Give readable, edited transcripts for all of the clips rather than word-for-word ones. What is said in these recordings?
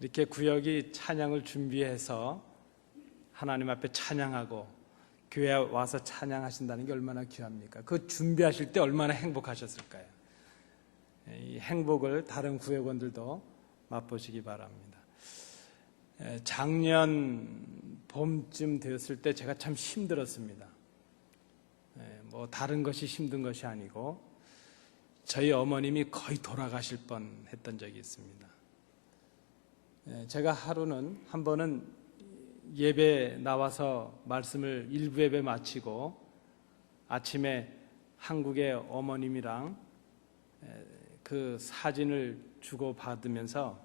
이렇게 구역이 찬양을 준비해서 하나님 앞에 찬양하고 교회에 와서 찬양하신다는 게 얼마나 귀합니까? 그 준비하실 때 얼마나 행복하셨을까요? 이 행복을 다른 구역원들도 맛보시기 바랍니다. 작년 봄쯤 되었을 때 제가 참 힘들었습니다. 뭐 다른 것이 힘든 것이 아니고 저희 어머님이 거의 돌아가실 뻔했던 적이 있습니다. 제가 한 번은 예배 나와서 말씀을 일부 예배 마치고 아침에 한국의 어머님이랑 그 사진을 주고받으면서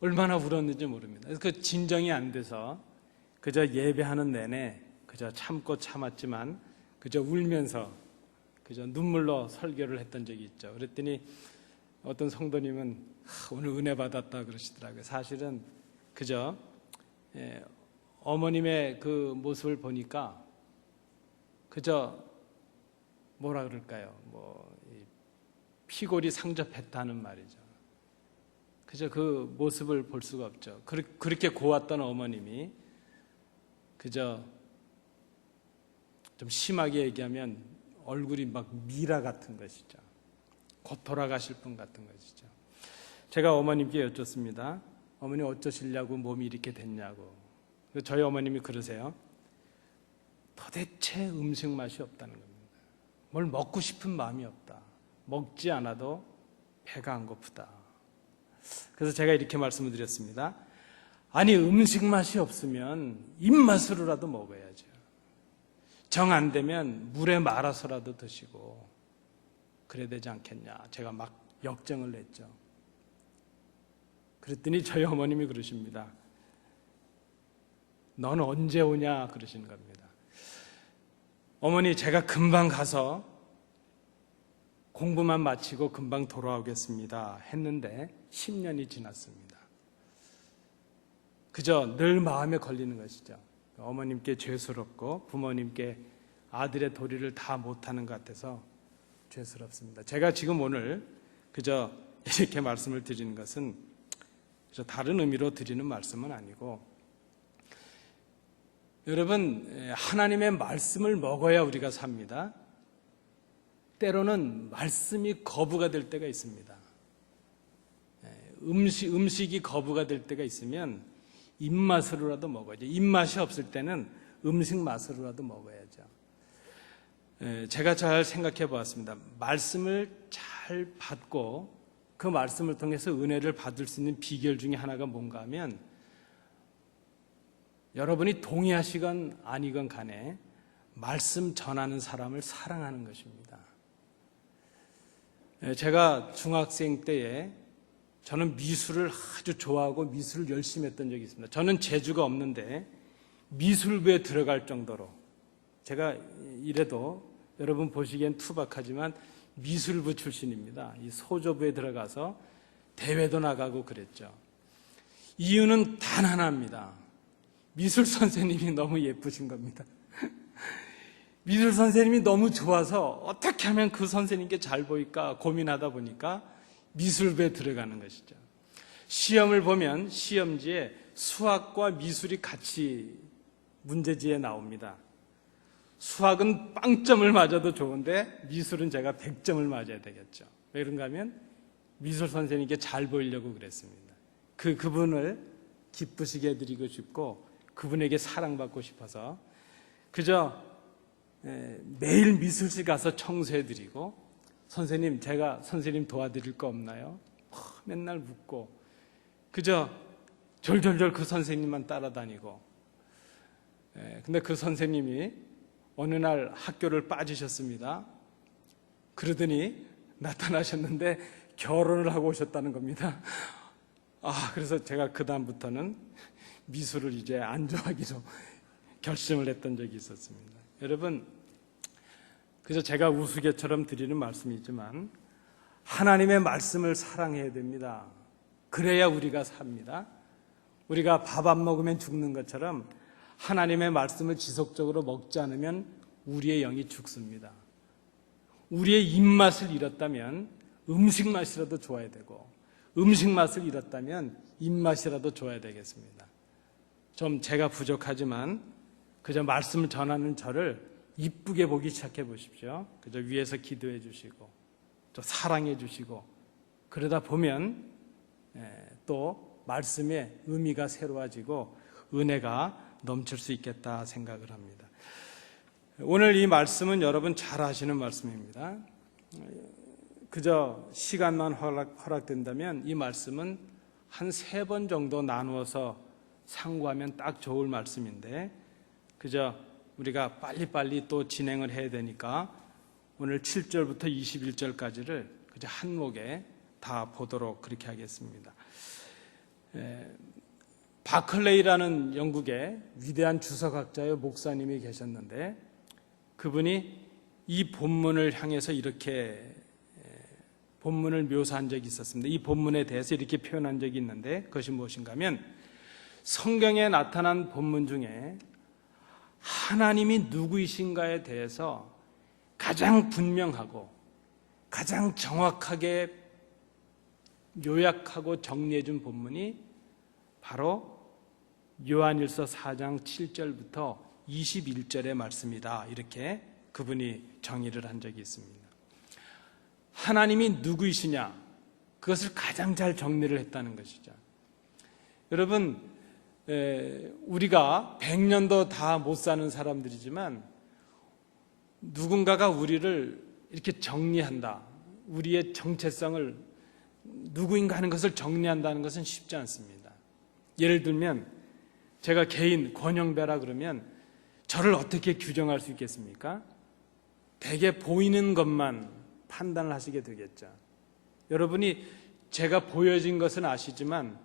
얼마나 울었는지 모릅니다. 그 진정이 안 돼서 그저 예배하는 내내 그저 참고 참았지만 그저 울면서 그저 눈물로 설교를 했던 적이 있죠. 그랬더니 어떤 성도님은 오늘 은혜 받았다 그러시더라고요. 사실은 그저 어머님의 그 모습을 보니까 그저 뭐라 그럴까요? 피골이 상접했다는 말이죠. 그저 그 모습을 볼 수가 없죠. 그렇게 고왔던 어머님이 그저 좀 심하게 얘기하면 얼굴이 막 미라 같은 것이죠. 곧 돌아가실 분 같은 것이죠. 제가 어머님께 여쭙습니다. 어머니 어쩌시려고 몸이 이렇게 됐냐고. 저희 어머님이 그러세요. 도대체 음식 맛이 없다는 겁니다. 뭘 먹고 싶은 마음이 없다. 먹지 않아도 배가 안 고프다. 그래서 제가 이렇게 말씀을 드렸습니다. 아니 음식 맛이 없으면 입맛으로라도 먹어야죠. 정 안 되면 물에 말아서라도 드시고 그래야 되지 않겠냐. 제가 막 역정을 냈죠. 그랬더니 저희 어머님이 그러십니다. 넌 언제 오냐 그러시는 겁니다. 어머니 제가 금방 가서 공부만 마치고 금방 돌아오겠습니다 했는데 10년이 지났습니다. 그저 늘 마음에 걸리는 것이죠. 어머님께 죄스럽고 부모님께 아들의 도리를 다 못하는 것 같아서 죄스럽습니다. 제가 지금 오늘 그저 이렇게 말씀을 드리는 것은 다른 의미로 드리는 말씀은 아니고 여러분 하나님의 말씀을 먹어야 우리가 삽니다. 때로는 말씀이 거부가 될 때가 있습니다. 음식이 거부가 될 때가 있으면 입맛으로라도 먹어야죠. 입맛이 없을 때는 음식 맛으로라도 먹어야죠. 제가 잘 생각해 보았습니다. 말씀을 잘 받고 그 말씀을 통해서 은혜를 받을 수 있는 비결 중에 하나가 뭔가 하면 여러분이 동의하시건 아니건 간에 말씀 전하는 사람을 사랑하는 것입니다. 제가 중학생 때에 저는 미술을 아주 좋아하고 미술을 열심히 했던 적이 있습니다. 저는 재주가 없는데 미술부에 들어갈 정도로 제가 이래도 여러분 보시기엔 투박하지만 미술부 출신입니다. 이 소조부에 들어가서 대회도 나가고 그랬죠. 이유는 단 하나입니다. 미술 선생님이 너무 예쁘신 겁니다. 미술 선생님이 너무 좋아서 어떻게 하면 그 선생님께 잘 보일까 고민하다 보니까 미술부에 들어가는 것이죠. 시험을 보면 시험지에 수학과 미술이 같이 문제지에 나옵니다. 수학은 빵점을 맞아도 좋은데 미술은 제가 100점을 맞아야 되겠죠. 왜 그런가 하면 미술 선생님께 잘 보이려고 그랬습니다. 그분을 기쁘시게 해드리고 싶고 그분에게 사랑받고 싶어서 그저 매일 미술실 가서 청소해드리고 선생님 제가 선생님 도와드릴 거 없나요? 맨날 묻고 그저 절절절 그 선생님만 따라다니고 근데 그 선생님이 어느 날 학교를 빠지셨습니다. 그러더니 나타나셨는데 결혼을 하고 오셨다는 겁니다. 그래서 제가 그 다음부터는 미술을 이제 안 좋아하기로 결심을 했던 적이 있었습니다. 여러분, 그래서 제가 우스갯처럼 드리는 말씀이지만 하나님의 말씀을 사랑해야 됩니다. 그래야 우리가 삽니다. 우리가 밥 안 먹으면 죽는 것처럼 하나님의 말씀을 지속적으로 먹지 않으면 우리의 영이 죽습니다. 우리의 입맛을 잃었다면 음식 맛이라도 좋아야 되고 음식 맛을 잃었다면 입맛이라도 좋아야 되겠습니다. 좀 제가 부족하지만 그저 말씀을 전하는 저를 이쁘게 보기 시작해 보십시오. 그저 위에서 기도해 주시고 또 사랑해 주시고 그러다 보면 또 말씀의 의미가 새로워지고 은혜가 넘칠 수 있겠다 생각을 합니다. 오늘 이 말씀은 여러분 잘 아시는 말씀입니다. 그저 시간만 허락된다면 이 말씀은 한 3번 정도 나누어서 상고하면 딱 좋을 말씀인데 그저 우리가 빨리빨리 또 진행을 해야 되니까 오늘 7절부터 21절까지를 그저 한 목에 다 보도록 그렇게 하겠습니다. 바클레이라는 영국의 위대한 주석학자의 목사님이 계셨는데 그분이 이 본문을 향해서 이렇게 본문을 묘사한 적이 있었습니다. 이 본문에 대해서 이렇게 표현한 적이 있는데 그것이 무엇인가 하면 성경에 나타난 본문 중에 하나님이 누구이신가에 대해서 가장 분명하고 가장 정확하게 요약하고 정리해 준 본문이 바로 요한일서 4장 7절부터 21절의 말씀이다. 이렇게 그분이 정의를 한 적이 있습니다. 하나님이 누구이시냐? 그것을 가장 잘 정리를 했다는 것이죠. 여러분, 우리가 100년도 다 못 사는 사람들이지만 누군가가 우리를 이렇게 정리한다. 우리의 정체성을 누구인가 하는 것을 정리한다는 것은 쉽지 않습니다. 예를 들면 제가 개인 권영배라 그러면 저를 어떻게 규정할 수 있겠습니까? 대개 보이는 것만 판단을 하시게 되겠죠. 여러분이 제가 보여진 것은 아시지만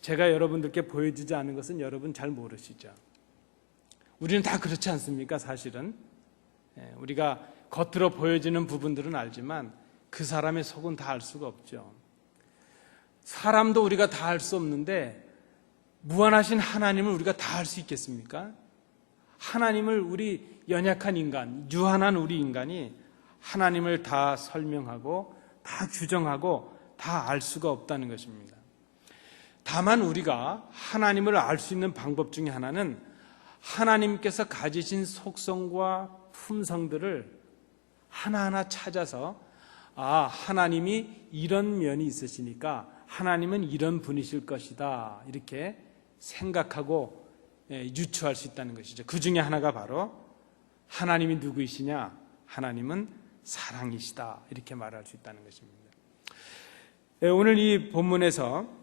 제가 여러분들께 보여주지 않은 것은 여러분 잘 모르시죠. 우리는 다 그렇지 않습니까? 사실은 우리가 겉으로 보여지는 부분들은 알지만 그 사람의 속은 다 알 수가 없죠. 사람도 우리가 다 알 수 없는데 무한하신 하나님을 우리가 다 알 수 있겠습니까? 하나님을 우리 연약한 인간, 유한한 우리 인간이 하나님을 다 설명하고 다 규정하고 다 알 수가 없다는 것입니다. 다만 우리가 하나님을 알 수 있는 방법 중에 하나는 하나님께서 가지신 속성과 품성들을 하나하나 찾아서 하나님이 이런 면이 있으시니까 하나님은 이런 분이실 것이다 이렇게 생각하고 유추할 수 있다는 것이죠. 그 중에 하나가 바로 하나님이 누구이시냐? 하나님은 사랑이시다 이렇게 말할 수 있다는 것입니다. 오늘 이 본문에서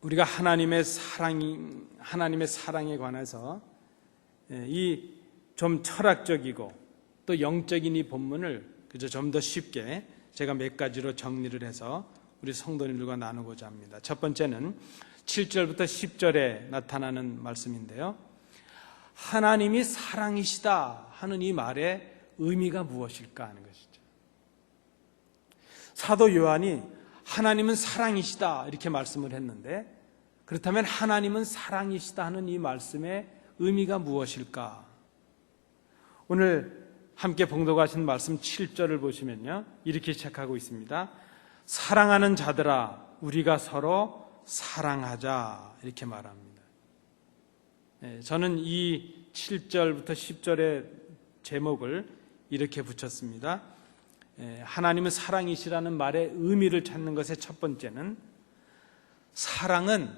우리가 하나님의 사랑에 관해서 이 좀 철학적이고 또 영적인 이 본문을 그저 좀 더 쉽게 제가 몇 가지로 정리를 해서 우리 성도님들과 나누고자 합니다. 첫 번째는 7절부터 10절에 나타나는 말씀인데요. 하나님이 사랑이시다 하는 이 말의 의미가 무엇일까 하는 것이죠. 사도 요한이 하나님은 사랑이시다 이렇게 말씀을 했는데 그렇다면 하나님은 사랑이시다 하는 이 말씀의 의미가 무엇일까? 오늘 함께 봉독하신 말씀 7절을 보시면요 이렇게 시작하고 있습니다. 사랑하는 자들아 우리가 서로 사랑하자 이렇게 말합니다. 저는 이 7절부터 10절의 제목을 이렇게 붙였습니다. 하나님은 사랑이시라는 말의 의미를 찾는 것의 첫 번째는 사랑은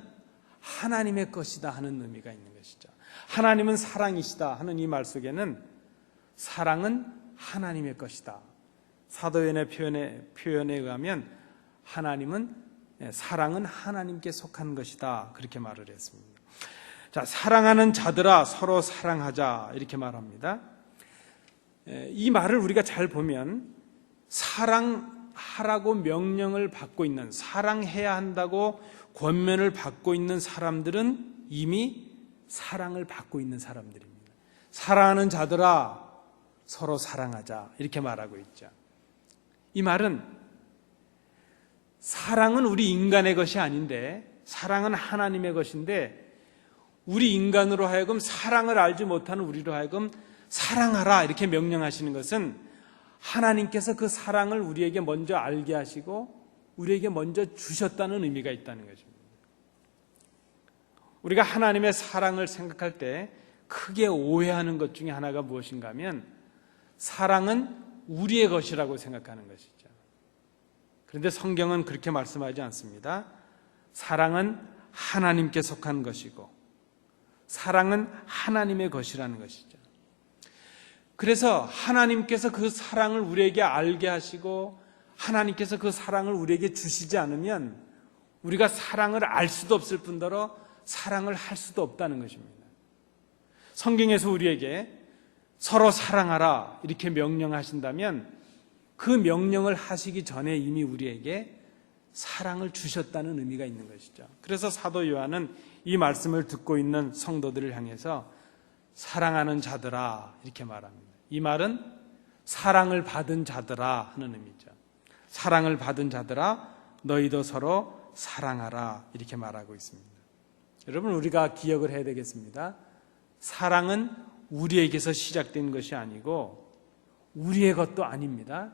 하나님의 것이다 하는 의미가 있는 것이죠. 하나님은 사랑이시다 하는 이 말 속에는 사랑은 하나님의 것이다. 사도연의 표현에 의하면 사랑은 하나님께 속한 것이다 그렇게 말을 했습니다. 자, 사랑하는 자들아 서로 사랑하자 이렇게 말합니다. 이 말을 우리가 잘 보면 사랑하라고 명령을 받고 있는, 사랑해야 한다고 권면을 받고 있는 사람들은 이미 사랑을 받고 있는 사람들입니다. 사랑하는 자들아 서로 사랑하자 이렇게 말하고 있죠. 이 말은 사랑은 우리 인간의 것이 아닌데 사랑은 하나님의 것인데 우리 인간으로 하여금 사랑을 알지 못하는 우리로 하여금 사랑하라 이렇게 명령하시는 것은 하나님께서 그 사랑을 우리에게 먼저 알게 하시고 우리에게 먼저 주셨다는 의미가 있다는 것입니다. 우리가 하나님의 사랑을 생각할 때 크게 오해하는 것 중에 하나가 무엇인가 하면 사랑은 우리의 것이라고 생각하는 것이죠. 그런데 성경은 그렇게 말씀하지 않습니다. 사랑은 하나님께 속한 것이고 사랑은 하나님의 것이라는 것이죠. 그래서 하나님께서 그 사랑을 우리에게 알게 하시고 하나님께서 그 사랑을 우리에게 주시지 않으면 우리가 사랑을 알 수도 없을 뿐더러 사랑을 할 수도 없다는 것입니다. 성경에서 우리에게 서로 사랑하라 이렇게 명령하신다면 그 명령을 하시기 전에 이미 우리에게 사랑을 주셨다는 의미가 있는 것이죠. 그래서 사도 요한은 이 말씀을 듣고 있는 성도들을 향해서 사랑하는 자들아 이렇게 말합니다. 이 말은 사랑을 받은 자들아 하는 의미죠. 사랑을 받은 자들아 너희도 서로 사랑하라 이렇게 말하고 있습니다. 여러분 우리가 기억을 해야 되겠습니다. 사랑은 우리에게서 시작된 것이 아니고 우리의 것도 아닙니다.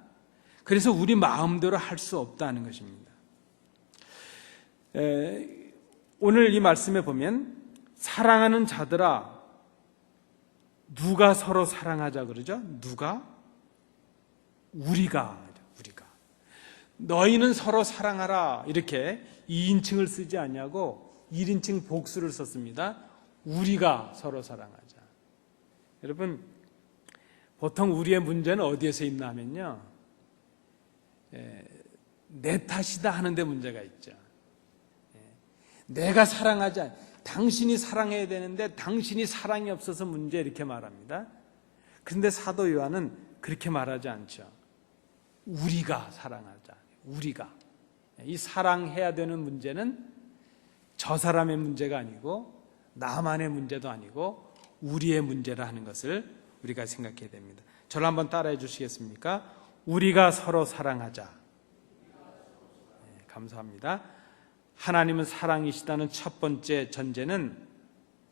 그래서 우리 마음대로 할 수 없다는 것입니다. 오늘 이 말씀에 보면 사랑하는 자들아 누가 서로 사랑하자 그러죠? 누가? 우리가 너희는 서로 사랑하라 이렇게 2인칭을 쓰지 않냐고 1인칭 복수를 썼습니다. 우리가 서로 사랑하자. 여러분 보통 우리의 문제는 어디에서 있나 하면요 내 탓이다 하는데 문제가 있죠. 내가 사랑하지 않 당신이 사랑해야 되는데 당신이 사랑이 없어서 문제 이렇게 말합니다. 그런데 사도 요한은 그렇게 말하지 않죠. 우리가 사랑하자. 우리가 이 사랑해야 되는 문제는 저 사람의 문제가 아니고 나만의 문제도 아니고 우리의 문제라 하는 것을 우리가 생각해야 됩니다. 저를 한번 따라해 주시겠습니까? 우리가 서로 사랑하자. 네, 감사합니다. 하나님은 사랑이시다는 첫 번째 전제는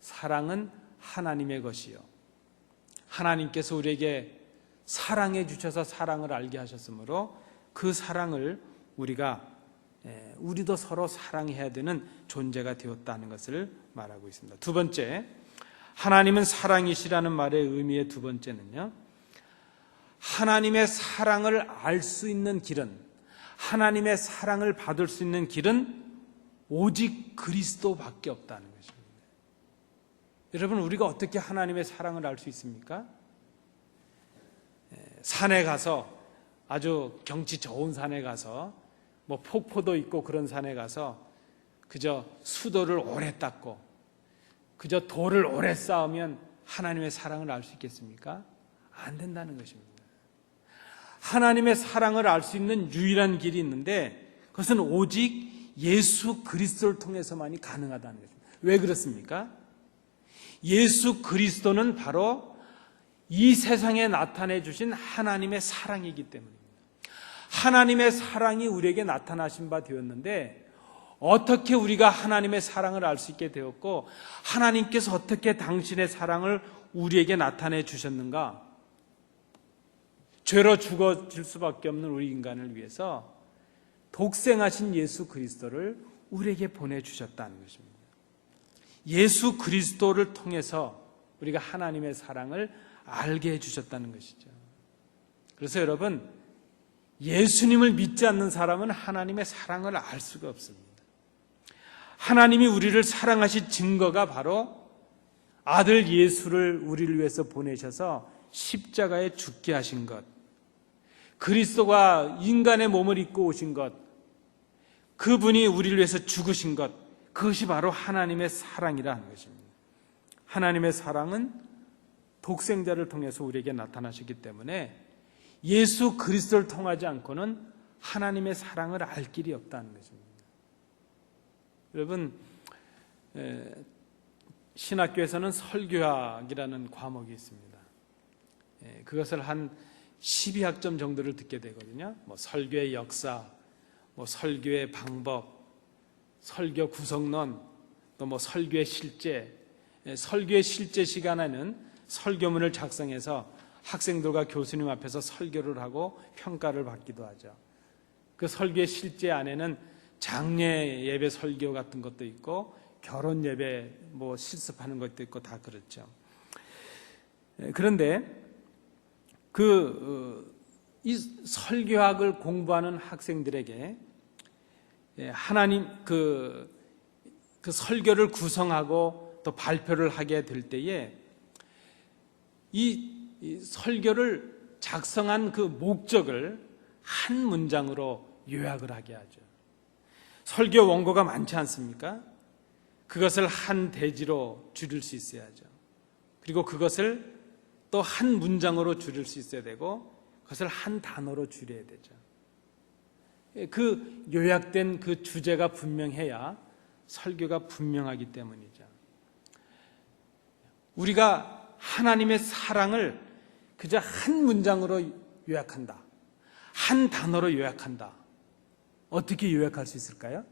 사랑은 하나님의 것이요 하나님께서 우리에게 사랑해 주셔서 사랑을 알게 하셨으므로 그 사랑을 우리도 서로 사랑해야 되는 존재가 되었다는 것을 말하고 있습니다. 두 번째, 하나님은 사랑이시라는 말의 의미의 두 번째는요, 하나님의 사랑을 알 수 있는 길은, 하나님의 사랑을 받을 수 있는 길은 오직 그리스도밖에 없다는 것입니다. 여러분, 우리가 어떻게 하나님의 사랑을 알 수 있습니까? 산에 가서, 아주 경치 좋은 산에 가서 뭐 폭포도 있고 그런 산에 가서 그저 수도를 오래 닦고 그저 돌을 오래 쌓으면 하나님의 사랑을 알 수 있겠습니까? 안 된다는 것입니다. 하나님의 사랑을 알 수 있는 유일한 길이 있는데 그것은 오직 예수 그리스도를 통해서만이 가능하다는 것입니다. 왜 그렇습니까? 예수 그리스도는 바로 이 세상에 나타내 주신 하나님의 사랑이기 때문입니다. 하나님의 사랑이 우리에게 나타나신 바 되었는데 어떻게 우리가 하나님의 사랑을 알 수 있게 되었고 하나님께서 어떻게 당신의 사랑을 우리에게 나타내 주셨는가? 죄로 죽어질 수밖에 없는 우리 인간을 위해서 독생하신 예수 그리스도를 우리에게 보내주셨다는 것입니다. 예수 그리스도를 통해서 우리가 하나님의 사랑을 알게 해주셨다는 것이죠. 그래서 여러분, 예수님을 믿지 않는 사람은 하나님의 사랑을 알 수가 없습니다. 하나님이 우리를 사랑하신 증거가 바로 아들 예수를 우리를 위해서 보내셔서 십자가에 죽게 하신 것, 그리스도가 인간의 몸을 입고 오신 것, 그분이 우리를 위해서 죽으신 것, 그것이 바로 하나님의 사랑이라는 것입니다. 하나님의 사랑은 독생자를 통해서 우리에게 나타나셨기 때문에 예수 그리스도를 통하지 않고는 하나님의 사랑을 알 길이 없다는 것입니다. 여러분, 신학교에서는 설교학이라는 과목이 있습니다. 그것을 한 12학점 정도를 듣게 되거든요. 뭐 설교의 역사, 뭐 설교의 방법, 설교 구성론, 또 뭐 설교의 실제. 설교의 실제 시간에는 설교문을 작성해서 학생들과 교수님 앞에서 설교를 하고 평가를 받기도 하죠. 그 설교의 실제 안에는 장례 예배 설교 같은 것도 있고 결혼 예배 뭐 실습하는 것도 있고 다 그렇죠. 그런데 이 설교학을 공부하는 학생들에게 하나님 그 설교를 구성하고 또 발표를 하게 될 때에 이 설교를 작성한 그 목적을 한 문장으로 요약을 하게 하죠. 설교 원고가 많지 않습니까? 그것을 한 대지로 줄일 수 있어야죠. 그리고 그것을 또 한 문장으로 줄일 수 있어야 되고 그것을 한 단어로 줄여야 되죠. 그 요약된 그 주제가 분명해야 설교가 분명하기 때문이죠. 우리가 하나님의 사랑을 그저 한 문장으로 요약한다. 한 단어로 요약한다. 어떻게 요약할 수 있을까요?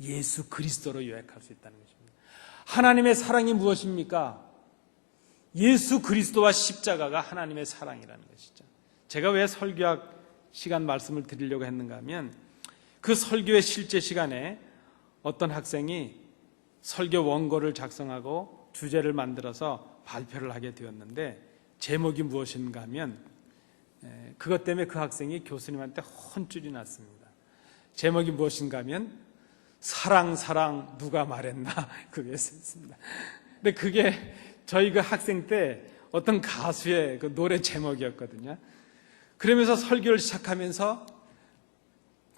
예수 그리스도로 요약할 수 있다는 것입니다. 하나님의 사랑이 무엇입니까? 예수 그리스도와 십자가가 하나님의 사랑이라는 것이죠. 제가 왜 설교학 시간 말씀을 드리려고 했는가 하면 그 설교의 실제 시간에 어떤 학생이 설교 원고를 작성하고 주제를 만들어서 발표를 하게 되었는데 제목이 무엇인가 하면 그것 때문에 그 학생이 교수님한테 혼쭐이 났습니다. 제목이 무엇인가 하면 사랑 누가 말했나 그거였습니다. 근데 그게 저희 그 학생 때 어떤 가수의 그 노래 제목이었거든요. 그러면서 설교를 시작하면서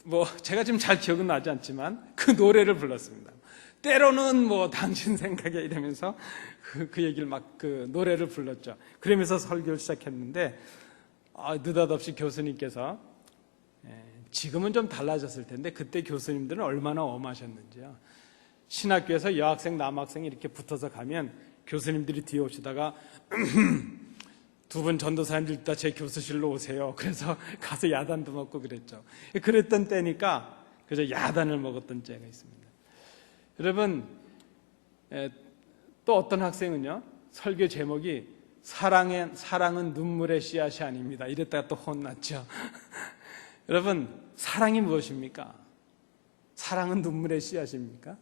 뭐 제가 지금 잘 기억은 나지 않지만 그 노래를 불렀습니다. 때로는 뭐 당신 생각에 이러면서 그 얘기를 막 그 노래를 불렀죠. 그러면서 설교를 시작했는데 느닷없이 교수님께서 지금은 좀 달라졌을 텐데 그때 교수님들은 얼마나 엄하셨는지요. 신학교에서 여학생 남학생이 이렇게 붙어서 가면 교수님들이 뒤에 오시다가 두 분 전도사님들 이따 제 교수실로 오세요. 그래서 가서 야단도 먹고 그랬죠. 그랬던 때니까 그래서 야단을 먹었던 때가 있습니다. 여러분 또 어떤 학생은요 설교 제목이 사랑은 눈물의 씨앗이 아닙니다. 이랬다가 또 혼났죠. 여러분 사랑이 무엇입니까? 사랑은 눈물의 씨앗입니까?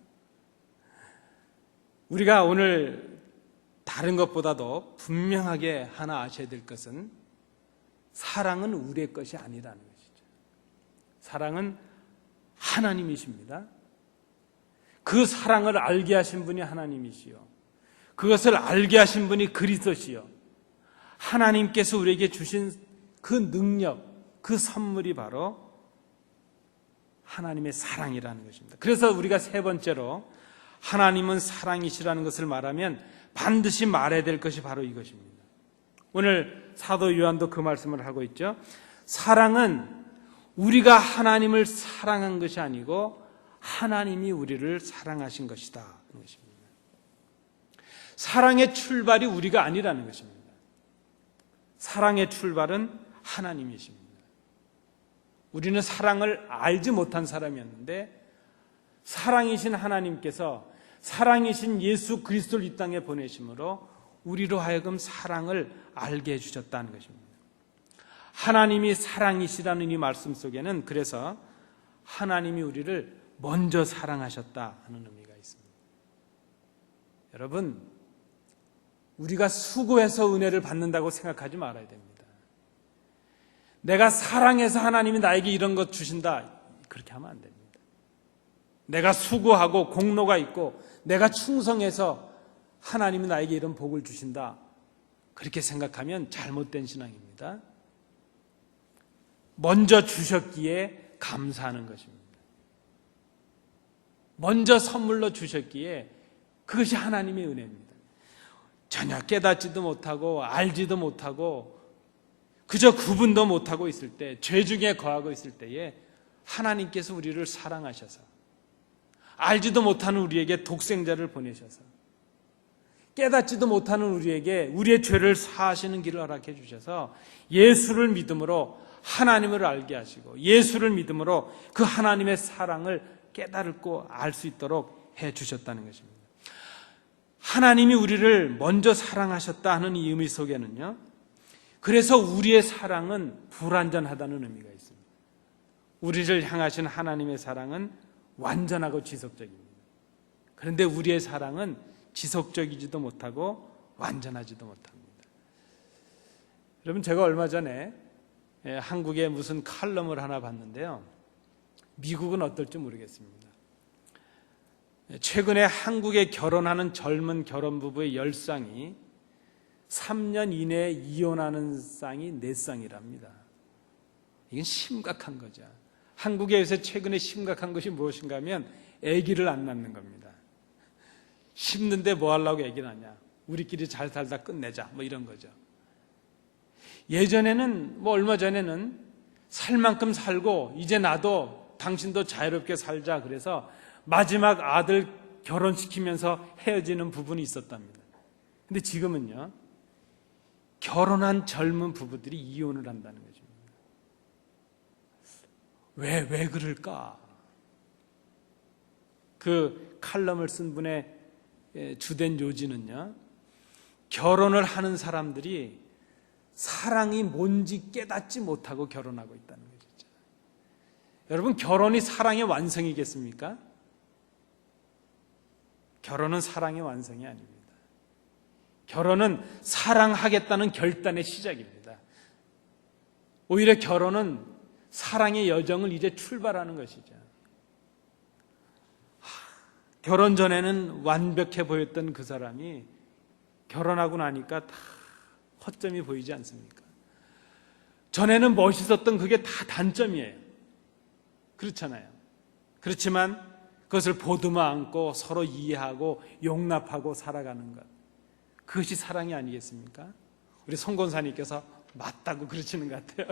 우리가 오늘 다른 것보다도 분명하게 하나 아셔야 될 것은 사랑은 우리의 것이 아니라는 것이죠. 사랑은 하나님이십니다. 그 사랑을 알게 하신 분이 하나님이시요. 그것을 알게 하신 분이 그리스도시요. 하나님께서 우리에게 주신 그 능력, 그 선물이 바로 하나님의 사랑이라는 것입니다. 그래서 우리가 세 번째로 하나님은 사랑이시라는 것을 말하면 반드시 말해야 될 것이 바로 이것입니다. 오늘 사도 요한도 그 말씀을 하고 있죠. 사랑은 우리가 하나님을 사랑한 것이 아니고 하나님이 우리를 사랑하신 것이다. 사랑의 출발이 우리가 아니라는 것입니다. 사랑의 출발은 하나님이십니다. 우리는 사랑을 알지 못한 사람이었는데 사랑이신 하나님께서 사랑이신 예수 그리스도를 이 땅에 보내심으로 우리로 하여금 사랑을 알게 해주셨다는 것입니다. 하나님이 사랑이시라는 이 말씀 속에는 그래서 하나님이 우리를 먼저 사랑하셨다 하는 의미가 있습니다. 여러분, 우리가 수고해서 은혜를 받는다고 생각하지 말아야 됩니다. 내가 사랑해서 하나님이 나에게 이런 것 주신다, 그렇게 하면 안 됩니다. 내가 수고하고 공로가 있고 내가 충성해서 하나님이 나에게 이런 복을 주신다, 그렇게 생각하면 잘못된 신앙입니다. 먼저 주셨기에 감사하는 것입니다. 먼저 선물로 주셨기에 그것이 하나님의 은혜입니다. 전혀 깨닫지도 못하고 알지도 못하고 그저 구분도 못하고 있을 때, 죄 중에 거하고 있을 때에 하나님께서 우리를 사랑하셔서 알지도 못하는 우리에게 독생자를 보내셔서 깨닫지도 못하는 우리에게 우리의 죄를 사하시는 길을 허락해 주셔서 예수를 믿음으로 하나님을 알게 하시고 예수를 믿음으로 그 하나님의 사랑을 깨달고 알 수 있도록 해 주셨다는 것입니다. 하나님이 우리를 먼저 사랑하셨다 하는 이 의미 속에는요, 그래서 우리의 사랑은 불완전하다는 의미가 있습니다. 우리를 향하신 하나님의 사랑은 완전하고 지속적입니다. 그런데 우리의 사랑은 지속적이지도 못하고 완전하지도 못합니다. 여러분, 제가 얼마 전에 한국의 무슨 칼럼을 하나 봤는데요. 미국은 어떨지 모르겠습니다. 최근에 한국에 결혼하는 젊은 결혼 부부의 10쌍이 3년 이내에 이혼하는 쌍이 4쌍이랍니다. 이건 심각한 거죠. 한국에 요새 최근에 심각한 것이 무엇인가 하면 아기를 안 낳는 겁니다. 심는데 뭐 하려고 아기 낳냐? 우리끼리 잘 살다 끝내자, 뭐 이런 거죠. 예전에는, 얼마 전에는 살 만큼 살고 이제 나도 당신도 자유롭게 살자, 그래서 마지막 아들 결혼시키면서 헤어지는 부분이 있었답니다. 근데 지금은요, 결혼한 젊은 부부들이 이혼을 한다는 것입니다. 왜 그럴까? 그 칼럼을 쓴 분의 주된 요지는요, 결혼을 하는 사람들이 사랑이 뭔지 깨닫지 못하고 결혼하고 있다는 것이죠. 여러분, 결혼이 사랑의 완성이겠습니까? 결혼은 사랑의 완성이 아닙니다. 결혼은 사랑하겠다는 결단의 시작입니다. 오히려 결혼은 사랑의 여정을 이제 출발하는 것이죠. 결혼 전에는 완벽해 보였던 그 사람이 결혼하고 나니까 다 허점이 보이지 않습니까? 전에는 멋있었던 그게 다 단점이에요. 그렇잖아요. 그렇지만 그것을 보듬어 안고 서로 이해하고 용납하고 살아가는 것, 그것이 사랑이 아니겠습니까? 우리 송 권사님께서 맞다고 그러시는 것 같아요.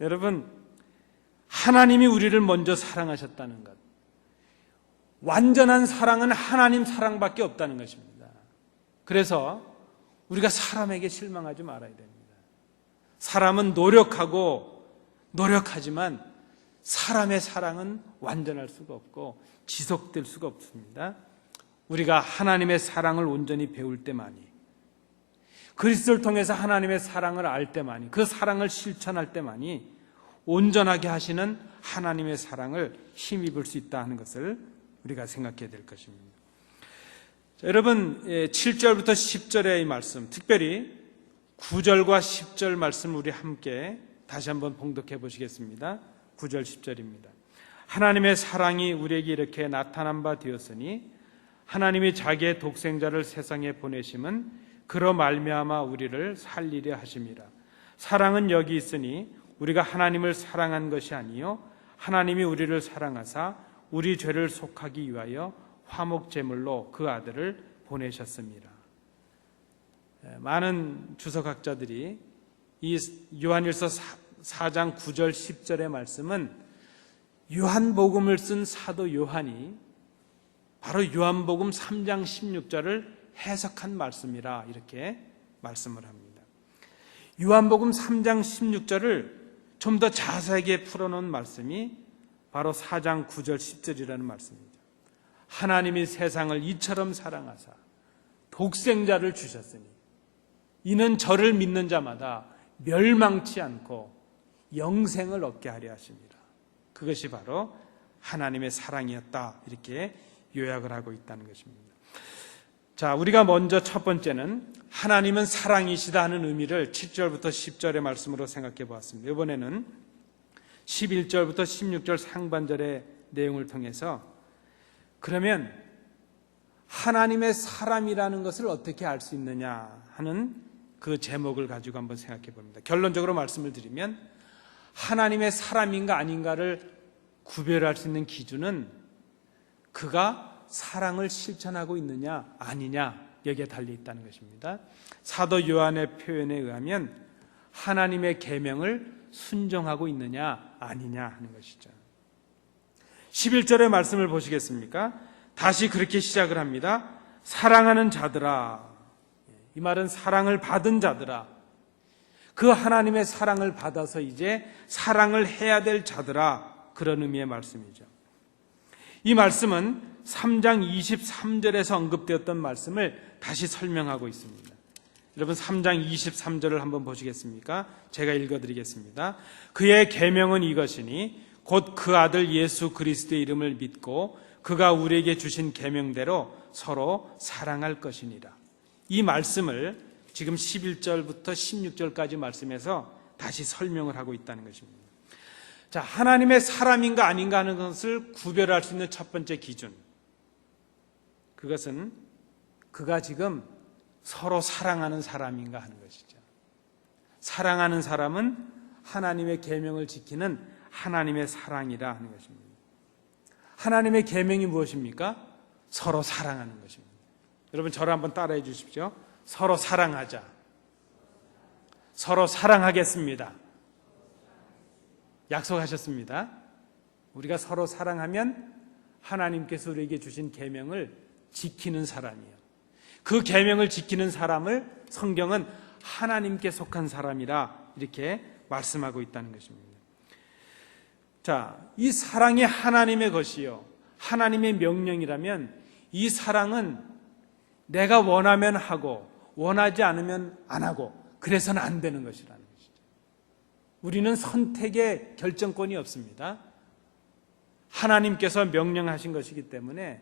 여러분, 하나님이 우리를 먼저 사랑하셨다는 것, 완전한 사랑은 하나님 사랑밖에 없다는 것입니다. 그래서 우리가 사람에게 실망하지 말아야 됩니다. 사람은 노력하지만 사람의 사랑은 완전할 수가 없고 지속될 수가 없습니다. 우리가 하나님의 사랑을 온전히 배울 때만이, 그리스도를 통해서 하나님의 사랑을 알 때만이, 그 사랑을 실천할 때만이 온전하게 하시는 하나님의 사랑을 힘입을 수 있다 하는 것을 우리가 생각해야 될 것입니다. 자, 여러분, 7절부터 10절의 이 말씀, 특별히 9절과 10절 말씀 우리 함께 다시 한번 봉독해 보시겠습니다. 9절 10절입니다. 하나님의 사랑이 우리에게 이렇게 나타난 바 되었으니 하나님이 자기의 독생자를 세상에 보내심은 그로 말미암아 우리를 살리려 하심이라. 사랑은 여기 있으니 우리가 하나님을 사랑한 것이 아니요 하나님이 우리를 사랑하사 우리 죄를 속하기 위하여 화목 제물로 그 아들을 보내셨습니다. 많은 주석학자들이 이 요한일서 4장 9절 10절의 말씀은 요한복음을 쓴 사도 요한이 바로 요한복음 3장 16절을 해석한 말씀이라 이렇게 말씀을 합니다. 요한복음 3장 16절을 좀 더 자세하게 풀어놓은 말씀이 바로 4장 9절 10절이라는 말씀입니다. 하나님이 세상을 이처럼 사랑하사 독생자를 주셨으니 이는 저를 믿는 자마다 멸망치 않고 영생을 얻게 하려 하십니다. 그것이 바로 하나님의 사랑이었다, 이렇게 요약을 하고 있다는 것입니다. 자, 우리가 먼저 첫 번째는 하나님은 사랑이시다 하는 의미를 7절부터 10절의 말씀으로 생각해 보았습니다. 이번에는 11절부터 16절 상반절의 내용을 통해서 그러면 하나님의 사람이라는 것을 어떻게 알 수 있느냐 하는 그 제목을 가지고 한번 생각해 봅니다. 결론적으로 말씀을 드리면 하나님의 사람인가 아닌가를 구별할 수 있는 기준은 그가 사랑을 실천하고 있느냐 아니냐 여기에 달려 있다는 것입니다. 사도 요한의 표현에 의하면 하나님의 계명을 순종하고 있느냐 아니냐 하는 것이죠. 11절의 말씀을 보시겠습니까? 다시 그렇게 시작을 합니다. 사랑하는 자들아, 이 말은 사랑을 받은 자들아, 그 하나님의 사랑을 받아서 이제 사랑을 해야 될 자들아, 그런 의미의 말씀이죠. 이 말씀은 3장 23절에서 언급되었던 말씀을 다시 설명하고 있습니다. 여러분, 3장 23절을 한번 보시겠습니까? 제가 읽어드리겠습니다. 그의 계명은 이것이니 곧 그 아들 예수 그리스도의 이름을 믿고 그가 우리에게 주신 계명대로 서로 사랑할 것이니라. 이 말씀을 지금 11절부터 16절까지 말씀에서 다시 설명을 하고 있다는 것입니다. 자, 하나님의 사람인가 아닌가 하는 것을 구별할 수 있는 첫 번째 기준, 그것은 그가 지금 서로 사랑하는 사람인가 하는 것이죠. 사랑하는 사람은 하나님의 계명을 지키는 하나님의 사랑이라 하는 것입니다. 하나님의 계명이 무엇입니까? 서로 사랑하는 것입니다. 여러분 저를 한번 따라해 주십시오. 서로 사랑하자. 서로 사랑하겠습니다. 약속하셨습니다. 우리가 서로 사랑하면 하나님께서 우리에게 주신 계명을 지키는 사람이에요. 그 계명을 지키는 사람을 성경은 하나님께 속한 사람이라 이렇게 말씀하고 있다는 것입니다. 자, 이 사랑이 하나님의 것이요, 하나님의 명령이라면 이 사랑은 내가 원하면 하고 원하지 않으면 안 하고 그래서는 안 되는 것이라는 것이죠. 우리는 선택의 결정권이 없습니다. 하나님께서 명령하신 것이기 때문에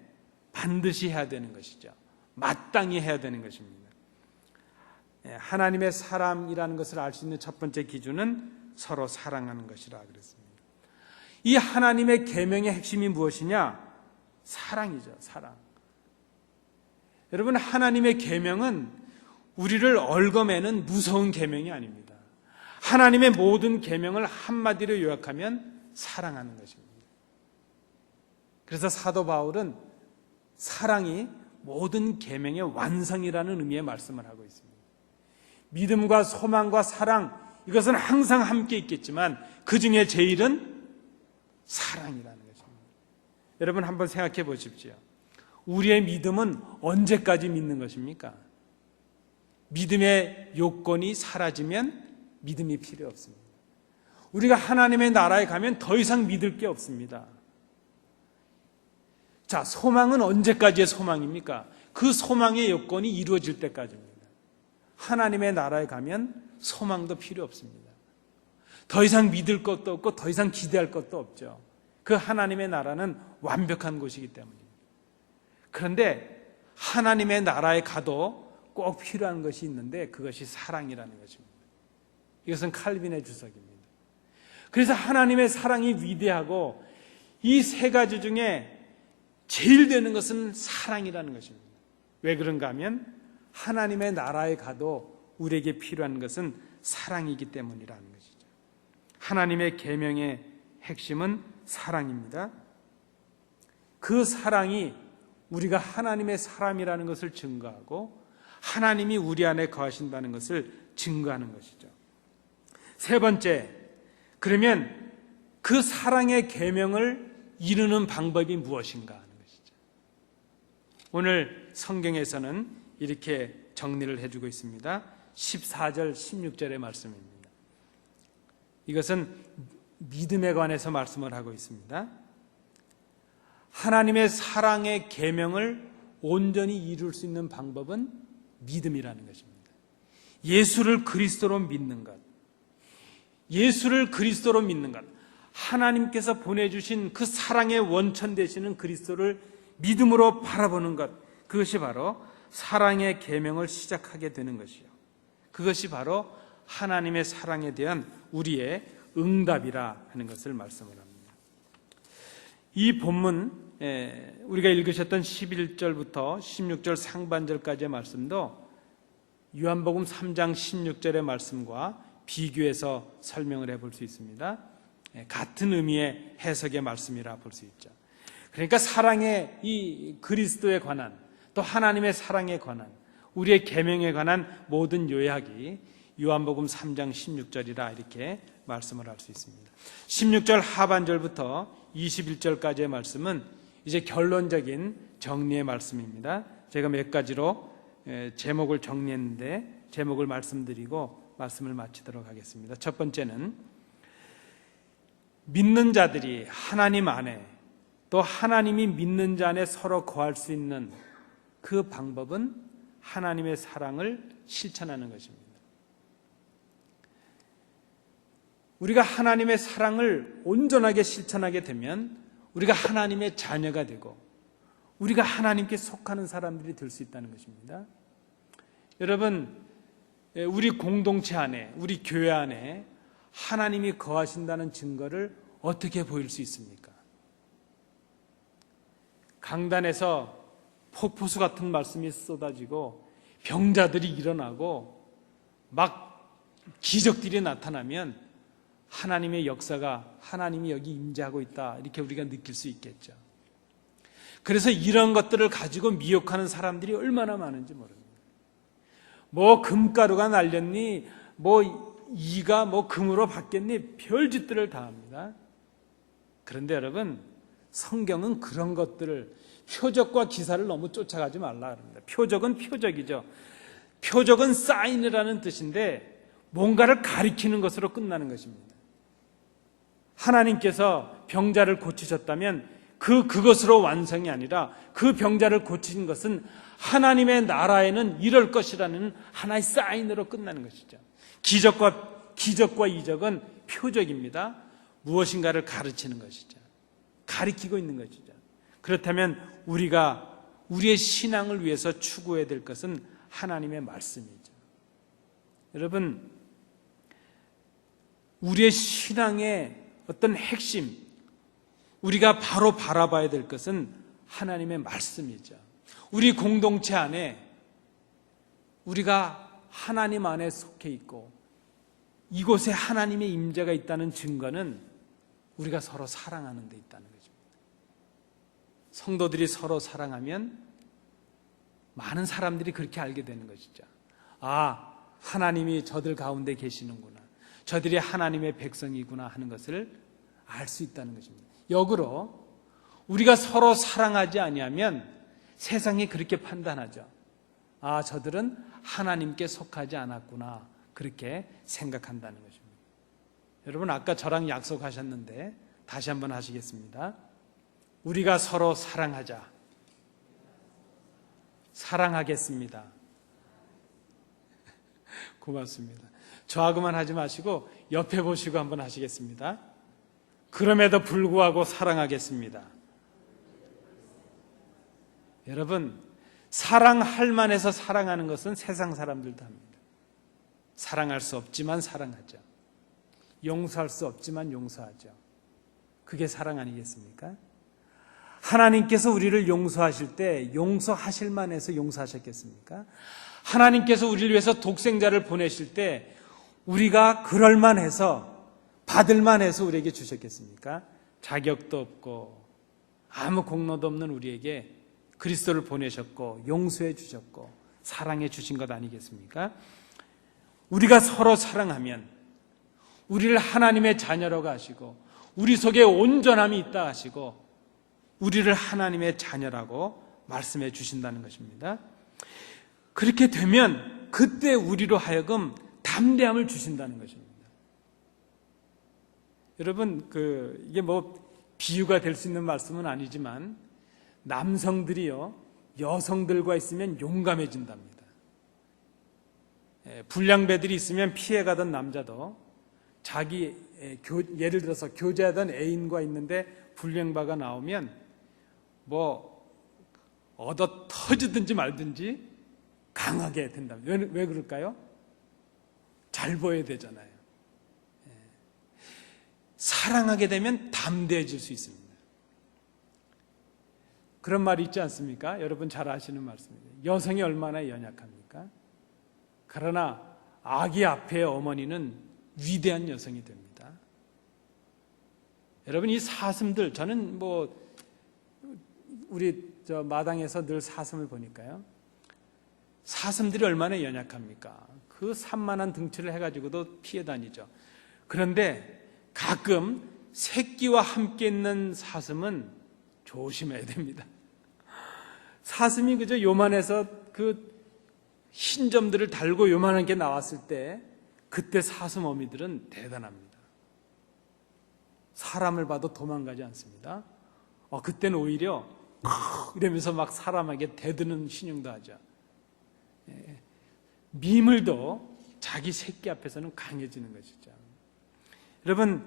반드시 해야 되는 것이죠. 마땅히 해야 되는 것입니다. 하나님의 사람이라는 것을 알 수 있는 첫 번째 기준은 서로 사랑하는 것이라 그랬습니다. 이 하나님의 계명의 핵심이 무엇이냐? 사랑이죠. 사랑. 여러분, 하나님의 계명은 우리를 얽어매는 무서운 계명이 아닙니다. 하나님의 모든 계명을 한마디로 요약하면 사랑하는 것입니다. 그래서 사도 바울은 사랑이 모든 계명의 완성이라는 의미의 말씀을 하고 있습니다. 믿음과 소망과 사랑, 이것은 항상 함께 있겠지만 그 중에 제일은 사랑이라는 것입니다. 여러분 한번 생각해 보십시오. 우리의 믿음은 언제까지 믿는 것입니까? 믿음의 요건이 사라지면 믿음이 필요 없습니다. 우리가 하나님의 나라에 가면 더 이상 믿을 게 없습니다. 자, 소망은 언제까지의 소망입니까? 그 소망의 요건이 이루어질 때까지입니다. 하나님의 나라에 가면 소망도 필요 없습니다. 더 이상 믿을 것도 없고 더 이상 기대할 것도 없죠. 그 하나님의 나라는 완벽한 곳이기 때문입니다. 그런데 하나님의 나라에 가도 꼭 필요한 것이 있는데 그것이 사랑이라는 것입니다. 이것은 칼빈의 주석입니다. 그래서 하나님의 사랑이 위대하고 이 세 가지 중에 제일 되는 것은 사랑이라는 것입니다. 왜 그런가 하면 하나님의 나라에 가도 우리에게 필요한 것은 사랑이기 때문이라는 것이죠. 하나님의 계명의 핵심은 사랑입니다. 그 사랑이 우리가 하나님의 사람이라는 것을 증거하고 하나님이 우리 안에 거하신다는 것을 증거하는 것이죠. 세 번째, 그러면 그 사랑의 계명을 이루는 방법이 무엇인가 하는 것이죠. 오늘 성경에서는 이렇게 정리를 해주고 있습니다. 14절, 16절의 말씀입니다. 이것은 믿음에 관해서 말씀을 하고 있습니다. 하나님의 사랑의 계명을 온전히 이룰 수 있는 방법은 믿음이라는 것입니다. 예수를 그리스도로 믿는 것, 예수를 그리스도로 믿는 것, 하나님께서 보내주신 그 사랑의 원천 되시는 그리스도를 믿음으로 바라보는 것, 그것이 바로 사랑의 계명을 시작하게 되는 것이요, 그것이 바로 하나님의 사랑에 대한 우리의 응답이라 하는 것을 말씀을 합니다. 이 본문 우리가 읽으셨던 11절부터 16절 상반절까지의 말씀도 요한복음 3장 16절의 말씀과 비교해서 설명을 해볼 수 있습니다. 같은 의미의 해석의 말씀이라 볼 수 있죠. 그러니까 사랑의 이 그리스도에 관한, 또 하나님의 사랑에 관한, 우리의 계명에 관한 모든 요약이 요한복음 3장 16절이라 이렇게 말씀을 할 수 있습니다. 16절 하반절부터 21절까지의 말씀은 이제 결론적인 정리의 말씀입니다. 제가 몇 가지로 제목을 정리했는데 제목을 말씀드리고 말씀을 마치도록 하겠습니다. 첫 번째는 믿는 자들이 하나님 안에, 또 하나님이 믿는 자 안에 서로 거할 수 있는 그 방법은 하나님의 사랑을 실천하는 것입니다. 우리가 하나님의 사랑을 온전하게 실천하게 되면 우리가 하나님의 자녀가 되고 우리가 하나님께 속하는 사람들이 될 수 있다는 것입니다. 여러분, 우리 공동체 안에, 우리 교회 안에 하나님이 거하신다는 증거를 어떻게 보일 수 있습니까? 강단에서 폭포수 같은 말씀이 쏟아지고 병자들이 일어나고 막 기적들이 나타나면 하나님의 역사가, 하나님이 여기 임재하고 있다, 이렇게 우리가 느낄 수 있겠죠. 그래서 이런 것들을 가지고 미혹하는 사람들이 얼마나 많은지 모릅니다. 뭐 금가루가 날렸니, 뭐 이가 뭐 금으로 바뀌었니, 별짓들을 다 합니다. 그런데 여러분, 성경은 그런 것들을, 표적과 기사를 너무 쫓아가지 말라 합니다. 표적은 표적이죠. 표적은 사인이라는 뜻인데 뭔가를 가리키는 것으로 끝나는 것입니다. 하나님께서 병자를 고치셨다면 그것으로 완성이 아니라 그 병자를 고친 것은 하나님의 나라에는 이럴 것이라는 하나의 사인으로 끝나는 것이죠. 기적과 이적은 표적입니다. 무엇인가를 가르치는 것이죠. 가리키고 있는 것이죠. 그렇다면 우리가 우리의 신앙을 위해서 추구해야 될 것은 하나님의 말씀이죠. 여러분, 우리의 신앙의 어떤 핵심, 우리가 바로 바라봐야 될 것은 하나님의 말씀이죠. 우리 공동체 안에 우리가 하나님 안에 속해 있고 이곳에 하나님의 임재가 있다는 증거는 우리가 서로 사랑하는 데 있다는 것입니다. 성도들이 서로 사랑하면 많은 사람들이 그렇게 알게 되는 것이죠. 아, 하나님이 저들 가운데 계시는구나, 저들이 하나님의 백성이구나 하는 것을 알 수 있다는 것입니다. 역으로 우리가 서로 사랑하지 아니하면 세상이 그렇게 판단하죠. 아, 저들은 하나님께 속하지 않았구나, 그렇게 생각한다는 것입니다. 여러분, 아까 저랑 약속하셨는데 다시 한번 하시겠습니다. 우리가 서로 사랑하자. 사랑하겠습니다. 고맙습니다. 저하고만 하지 마시고 옆에 보시고 한번 하시겠습니다. 그럼에도 불구하고 사랑하겠습니다. 여러분, 사랑할 만해서 사랑하는 것은 세상 사람들도 합니다. 사랑할 수 없지만 사랑하죠. 용서할 수 없지만 용서하죠. 그게 사랑 아니겠습니까? 하나님께서 우리를 용서하실 때 용서하실 만해서 용서하셨겠습니까? 하나님께서 우리를 위해서 독생자를 보내실 때 우리가 그럴 만해서, 받을 만해서 우리에게 주셨겠습니까? 자격도 없고 아무 공로도 없는 우리에게 그리스도를 보내셨고 용서해 주셨고 사랑해 주신 것 아니겠습니까? 우리가 서로 사랑하면 우리를 하나님의 자녀라고 하시고 우리 속에 온전함이 있다 하시고 우리를 하나님의 자녀라고 말씀해 주신다는 것입니다. 그렇게 되면 그때 우리로 하여금 담대함을 주신다는 것입니다. 여러분, 이게 뭐 비유가 될 수 있는 말씀은 아니지만 남성들이요, 여성들과 있으면 용감해진답니다. 불량배들이 있으면 피해가던 남자도 자기, 예를 들어서 교제하던 애인과 있는데 불량바가 나오면 뭐 얻어 터지든지 말든지 강하게 된답니다. 왜 그럴까요? 잘 보여야 되잖아요. 사랑하게 되면 담대해질 수 있습니다. 그런 말이 있지 않습니까? 여러분 잘 아시는 말씀이에요. 여성이 얼마나 연약합니까? 그러나 아기 앞에 어머니는 위대한 여성이 됩니다. 여러분, 이 사슴들, 저는 뭐 우리 마당에서 늘 사슴을 보니까요, 사슴들이 얼마나 연약합니까? 그 산만한 등치를 해가지고도 피해 다니죠. 그런데 가끔 새끼와 함께 있는 사슴은 조심해야 됩니다. 사슴이 그저 요만해서 그 흰 점들을 달고 요만한 게 나왔을 때 그때 사슴 어미들은 대단합니다. 사람을 봐도 도망가지 않습니다. 그때는 오히려 이러면서 막 사람에게 대드는 신용도 하죠. 미물도 자기 새끼 앞에서는 강해지는 것이죠. 여러분,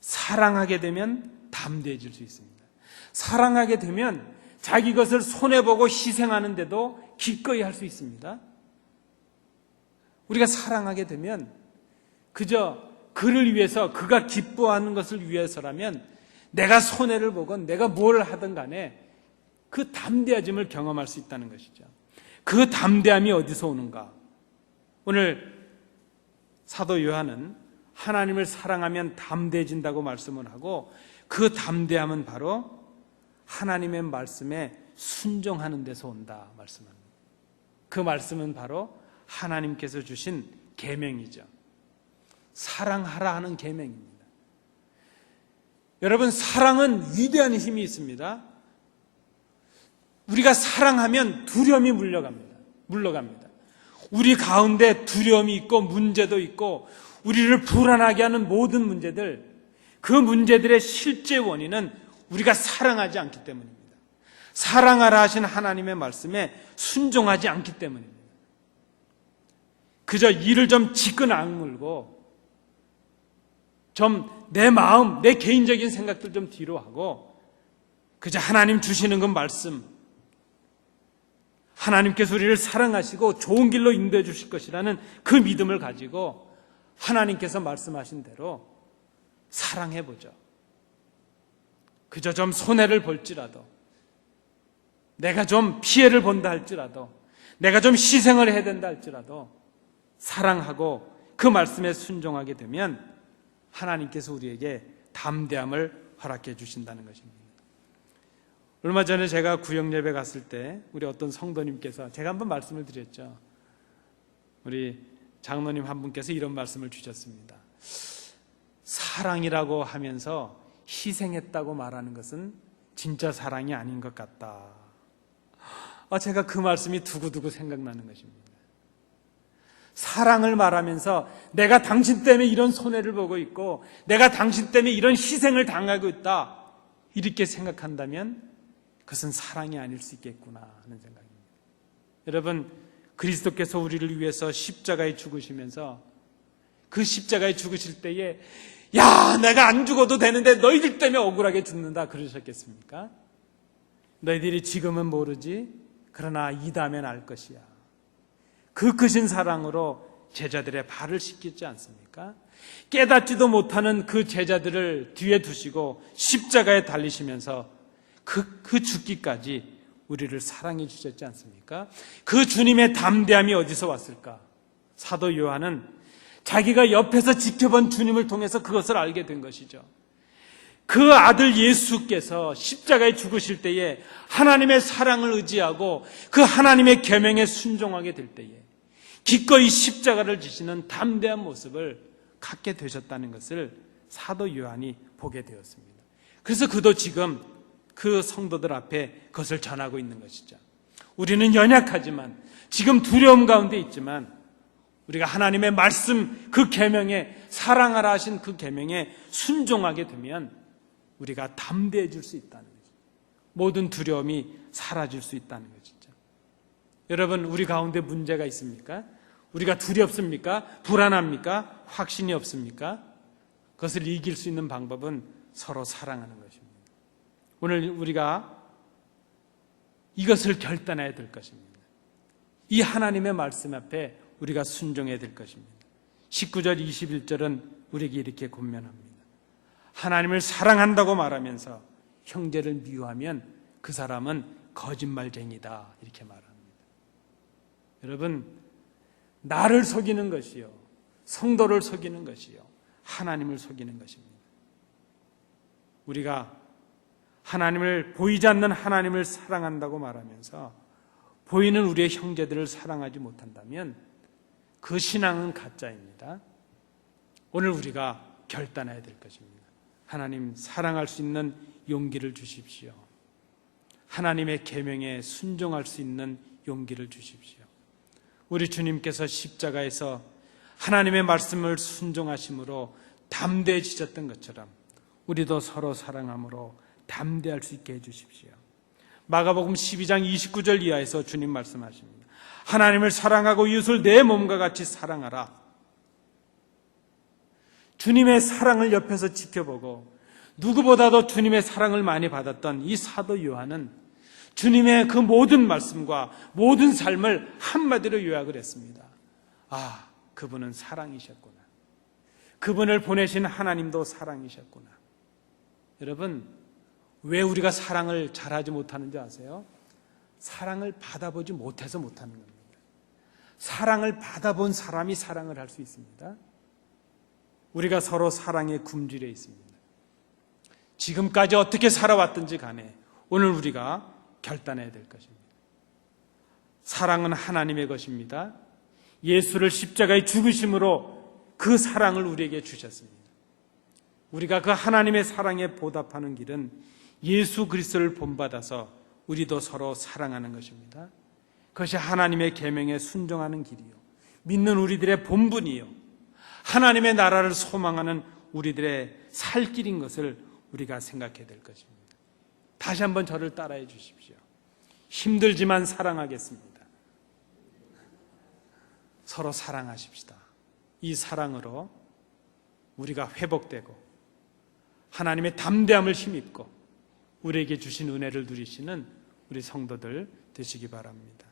사랑하게 되면 담대해질 수 있습니다. 사랑하게 되면 자기 것을 손해보고 희생하는데도 기꺼이 할 수 있습니다. 우리가 사랑하게 되면 그저 그를 위해서, 그가 기뻐하는 것을 위해서라면 내가 손해를 보건 내가 뭘 하든 간에 그 담대해짐을 경험할 수 있다는 것이죠. 그 담대함이 어디서 오는가? 오늘 사도 요한은 하나님을 사랑하면 담대해진다고 말씀을 하고, 그 담대함은 바로 하나님의 말씀에 순종하는 데서 온다 말씀합니다. 그 말씀은 바로 하나님께서 주신 계명이죠. 사랑하라 하는 계명입니다. 여러분, 사랑은 위대한 힘이 있습니다. 우리가 사랑하면 두려움이 물러갑니다. 우리 가운데 두려움이 있고 문제도 있고 우리를 불안하게 하는 모든 문제들, 그 문제들의 실제 원인은 우리가 사랑하지 않기 때문입니다. 사랑하라 하신 하나님의 말씀에 순종하지 않기 때문입니다. 그저 이를 좀 지끈 악물고 좀 내 마음, 내 개인적인 생각들 좀 뒤로 하고 그저 하나님 주시는 그 말씀, 하나님께서 우리를 사랑하시고 좋은 길로 인도해 주실 것이라는 그 믿음을 가지고 하나님께서 말씀하신 대로 사랑해보죠. 그저 좀 손해를 볼지라도, 내가 좀 피해를 본다 할지라도, 내가 좀 희생을 해야 된다 할지라도 사랑하고 그 말씀에 순종하게 되면 하나님께서 우리에게 담대함을 허락해 주신다는 것입니다. 얼마 전에 제가 구역예배 갔을 때 우리 어떤 성도님께서, 제가 한번 말씀을 드렸죠. 우리 장로님 한 분께서 이런 말씀을 주셨습니다. 사랑이라고 하면서 희생했다고 말하는 것은 진짜 사랑이 아닌 것 같다. 제가 그 말씀이 두고두고 생각나는 것입니다. 사랑을 말하면서 내가 당신 때문에 이런 손해를 보고 있고 내가 당신 때문에 이런 희생을 당하고 있다, 이렇게 생각한다면 그것은 사랑이 아닐 수 있겠구나 하는 생각입니다. 여러분, 그리스도께서 우리를 위해서 십자가에 죽으시면서 그 십자가에 죽으실 때에 야, 내가 안 죽어도 되는데 너희들 때문에 억울하게 죽는다 그러셨겠습니까? 너희들이 지금은 모르지 그러나 이다음엔 알 것이야. 그 크신 사랑으로 제자들의 발을 씻겼지 않습니까? 깨닫지도 못하는 그 제자들을 뒤에 두시고 십자가에 달리시면서 그 죽기까지 우리를 사랑해 주셨지 않습니까? 그 주님의 담대함이 어디서 왔을까? 사도 요한은 자기가 옆에서 지켜본 주님을 통해서 그것을 알게 된 것이죠. 그 아들 예수께서 십자가에 죽으실 때에 하나님의 사랑을 의지하고 그 하나님의 계명에 순종하게 될 때에 기꺼이 십자가를 지시는 담대한 모습을 갖게 되셨다는 것을 사도 요한이 보게 되었습니다. 그래서 그도 지금 그 성도들 앞에 그것을 전하고 있는 것이죠. 우리는 연약하지만, 지금 두려움 가운데 있지만 우리가 하나님의 말씀, 그 계명에, 사랑하라 하신 그 계명에 순종하게 되면 우리가 담대해질 수 있다는 거죠. 모든 두려움이 사라질 수 있다는 것이죠. 여러분, 우리 가운데 문제가 있습니까? 우리가 두렵습니까? 불안합니까? 확신이 없습니까? 그것을 이길 수 있는 방법은 서로 사랑하는 것입니다. 오늘 우리가 이것을 결단해야 될 것입니다. 이 하나님의 말씀 앞에 우리가 순종해야 될 것입니다. 19절 21절은 우리에게 이렇게 권면합니다. 하나님을 사랑한다고 말하면서 형제를 미워하면 그 사람은 거짓말쟁이다, 이렇게 말합니다. 여러분, 나를 속이는 것이요, 성도를 속이는 것이요, 하나님을 속이는 것입니다. 우리가 하나님을, 보이지 않는 하나님을 사랑한다고 말하면서 보이는 우리의 형제들을 사랑하지 못한다면 그 신앙은 가짜입니다. 오늘 우리가 결단해야 될 것입니다. 하나님, 사랑할 수 있는 용기를 주십시오. 하나님의 계명에 순종할 수 있는 용기를 주십시오. 우리 주님께서 십자가에서 하나님의 말씀을 순종하심으로 담대해지셨던 것처럼 우리도 서로 사랑함으로 담대할 수 있게 해주십시오. 마가복음 12장 29절 이하에서 주님 말씀하십니다. 하나님을 사랑하고 이웃을 내 몸과 같이 사랑하라. 주님의 사랑을 옆에서 지켜보고 누구보다도 주님의 사랑을 많이 받았던 이 사도 요한은 주님의 그 모든 말씀과 모든 삶을 한마디로 요약을 했습니다. 아, 그분은 사랑이셨구나. 그분을 보내신 하나님도 사랑이셨구나. 여러분, 왜 우리가 사랑을 잘하지 못하는지 아세요? 사랑을 받아보지 못해서 못하는 겁니다. 사랑을 받아본 사람이 사랑을 할 수 있습니다. 우리가 서로 사랑에 굶주려 있습니다. 지금까지 어떻게 살아왔든지 간에 오늘 우리가 결단해야 될 것입니다. 사랑은 하나님의 것입니다. 예수를 십자가에 죽으심으로 그 사랑을 우리에게 주셨습니다. 우리가 그 하나님의 사랑에 보답하는 길은 예수 그리스도를 본받아서 우리도 서로 사랑하는 것입니다. 그것이 하나님의 계명에 순종하는 길이요, 믿는 우리들의 본분이요, 하나님의 나라를 소망하는 우리들의 살 길인 것을 우리가 생각해야 될 것입니다. 다시 한번 저를 따라해 주십시오. 힘들지만 사랑하겠습니다. 서로 사랑하십시다. 이 사랑으로 우리가 회복되고 하나님의 담대함을 힘입고 우리에게 주신 은혜를 누리시는 우리 성도들 되시기 바랍니다.